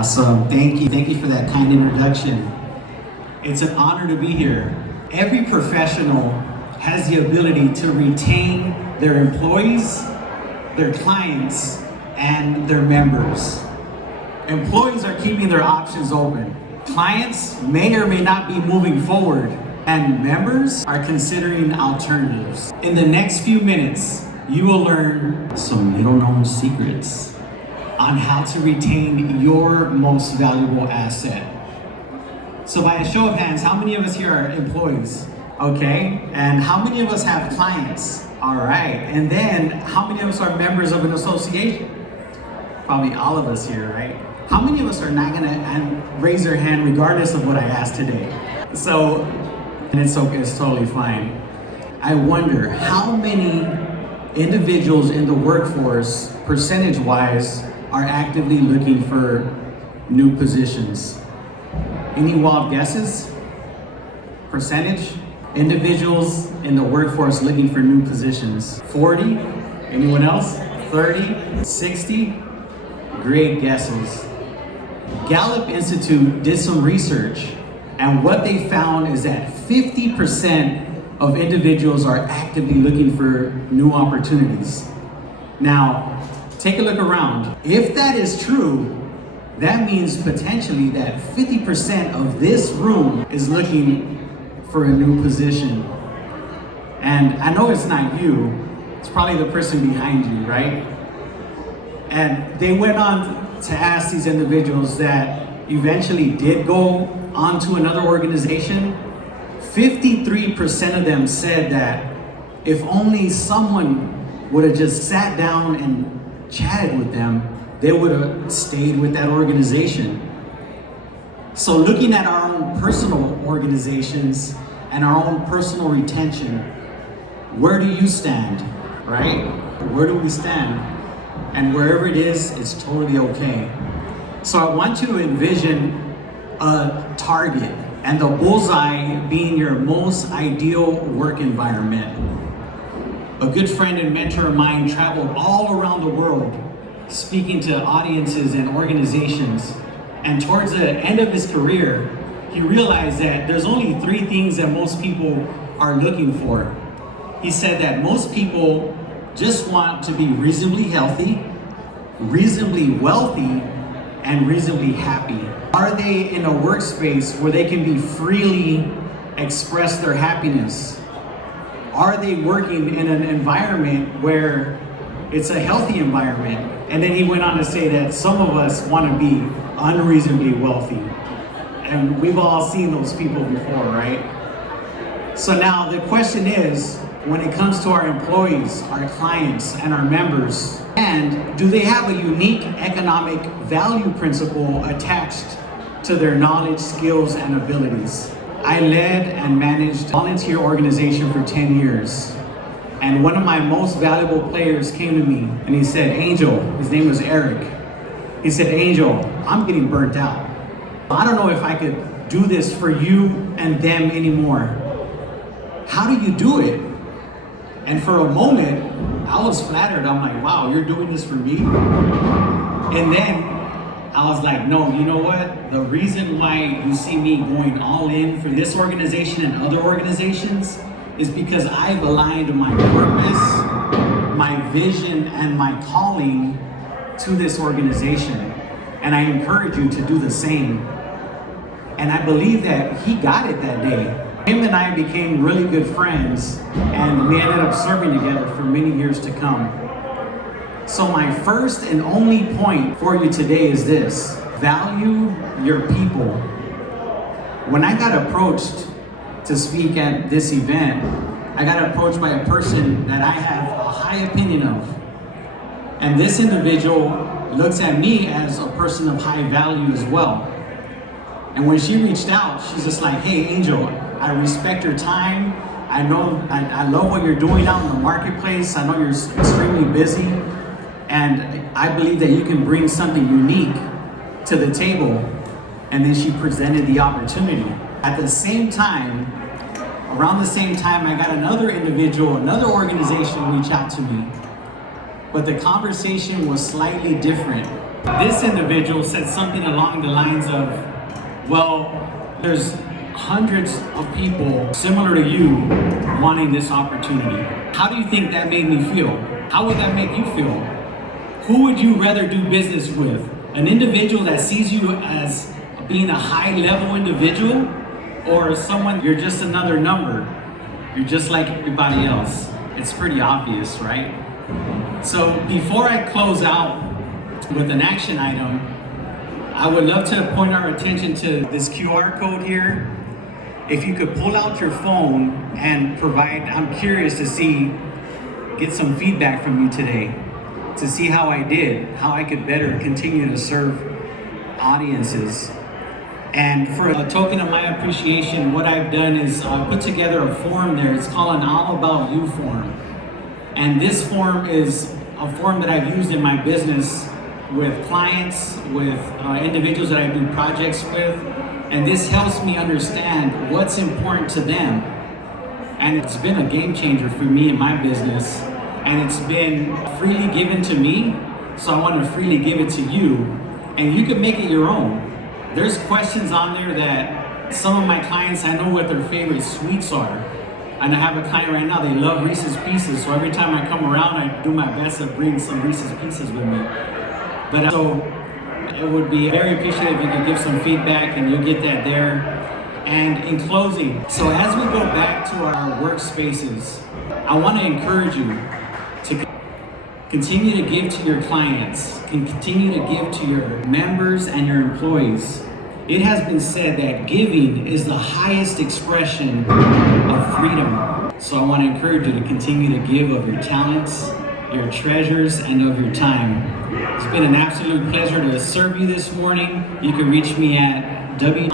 Awesome. Thank you. Thank you for that kind introduction. It's an honor to be here. Every professional has the ability to retain their employees, their clients, and their members. Employees are keeping their options open. Clients may or may not be moving forward, and members are considering alternatives. In the next few minutes, you will learn some little-known secrets on how to retain your most valuable asset. So by a show of hands, how many of us here are employees? Okay, and how many of us have clients? All right, and then how many of us are members of an association? Probably all of us here, right? How many of us are not gonna raise their hand regardless of what I ask today? So, and it's totally fine. I wonder how many individuals in the workforce, percentage-wise, are actively looking for new positions. Any wild guesses? Percentage? Individuals in the workforce looking for new positions. 40? Anyone else? 30? 60? Great guesses. Gallup Institute did some research, and what they found is that 50% of individuals are actively looking for new opportunities. Now, take a look around. If that is true, that means potentially that 50% of this room is looking for a new position. And I know it's not you, it's probably the person behind you, right? And they went on to ask these individuals that eventually did go on to another organization. 53% of them said that if only someone would have just sat down and chatted with them, they would have stayed with that organization. So looking at our own personal organizations and our own personal retention, where do you stand, right? Where do we stand? And wherever it is, it's totally okay. So I want you to envision a target and the bullseye being your most ideal work environment. A good friend and mentor of mine traveled all around the world speaking to audiences and organizations. And towards the end of his career, he realized that there's only 3 things that most people are looking for. He said that most people just want to be reasonably healthy, reasonably wealthy, and reasonably happy. Are they in a workspace where they can be freely express their happiness? Are they working in an environment where it's a healthy environment? And then he went on to say that some of us want to be unreasonably wealthy. And we've all seen those people before, right? So now the question is, when it comes to our employees, our clients, and our members, and do they have a unique economic value principle attached to their knowledge, skills, and abilities? I led and managed a volunteer organization for 10 years. And one of my most valuable players came to me and he said, Angel, his name was Eric. He said, Angel, I'm getting burnt out. I don't know if I could do this for you and them anymore. How do you do it? And for a moment, I was flattered. I'm like, wow, you're doing this for me? And then I was like, no, you know what? The reason why you see me going all in for this organization and other organizations is because I've aligned my purpose, my vision, and my calling to this organization. And I encourage you to do the same. And I believe that he got it that day. Him and I became really good friends, and we ended up serving together for many years to come. So my first and only point for you today is this: value your people. When I got approached to speak at this event, I got approached by a person that I have a high opinion of. And this individual looks at me as a person of high value as well. And when she reached out, she's just like, hey, Angel, I respect your time. I know, I love what you're doing out in the marketplace. I know you're extremely busy. And I believe that you can bring something unique to the table. And then she presented the opportunity. At the same time, around the same time, I got another individual, another organization reach out to me. But the conversation was slightly different. This individual said something along the lines of, well, there's hundreds of people similar to you wanting this opportunity. How do you think that made me feel? How would that make you feel? Who would you rather do business with? An individual that sees you as being a high level individual, or someone you're just another number? You're just like everybody else. It's pretty obvious, right? So before I close out with an action item, I would love to point our attention to this QR code here. If you could pull out your phone and provide, I'm curious to get some feedback from you today, to see how I did, how I could better continue to serve audiences. And for a token of my appreciation, what I've done is put together a form there. It's called an All About You form. And this form is a form that I've used in my business with clients, with individuals that I do projects with. And this helps me understand what's important to them. And it's been a game changer for me in my business. And it's been freely given to me, so I want to freely give it to you. And you can make it your own. There's questions on there that some of my clients, I know what their favorite sweets are. And I have a client right now, they love Reese's Pieces, so every time I come around, I do my best to bring some Reese's Pieces with me. But so it would be very appreciative if you could give some feedback, and you'll get that there. And in closing, so as we go back to our workspaces, I want to encourage you to continue to give to your clients, continue to give to your members and your employees. It has been said that giving is the highest expression of freedom. So I want to encourage you to continue to give of your talents, your treasures, and of your time. It's been an absolute pleasure to serve you this morning. You can reach me at